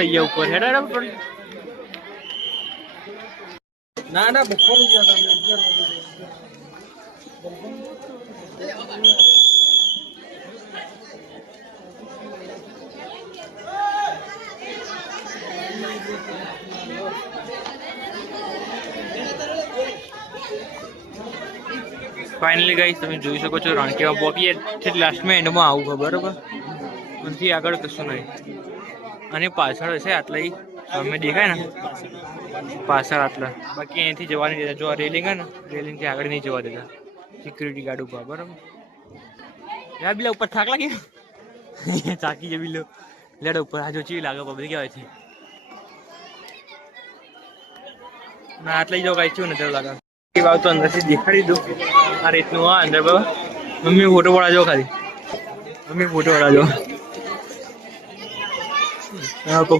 રહી ગયા ઉપર હેડા ના બપોર ગયા ફાઇનલી ગાઈસ તમે જોઈ શકો છો રણકીમાં પહોંચીએ છે લાસ્ટમાં એન્ડમાં આવું ખબર બરાબર નથી આગળ કશું નહીં અને પાછળ હશે આટલા અમે દેખાય ને પાછળ આટલા બાકી અહીંથી જવાની દેતા જો આ રેલિંગ હે ને રેલિંગથી આગળ નહીં જવા દેતા સિક્યુરિટી ગાર્ડ ઉભા બરાબર યાર બિલા ઉપર થાક લાગી ચાકી છે બિલો લેડો ઉપર આ જો ચીવી લાગે પબ્લિક આવે છે ના આટલા જો કાંઈ છું ને તેવું લાગે વાવ તો અંદરથી દેખાડી દઉં આ રીતનું હા અંદર બાબા મમ્મી ફોટો પડાજો ખાલી મમ્મી ફોટો પડાજો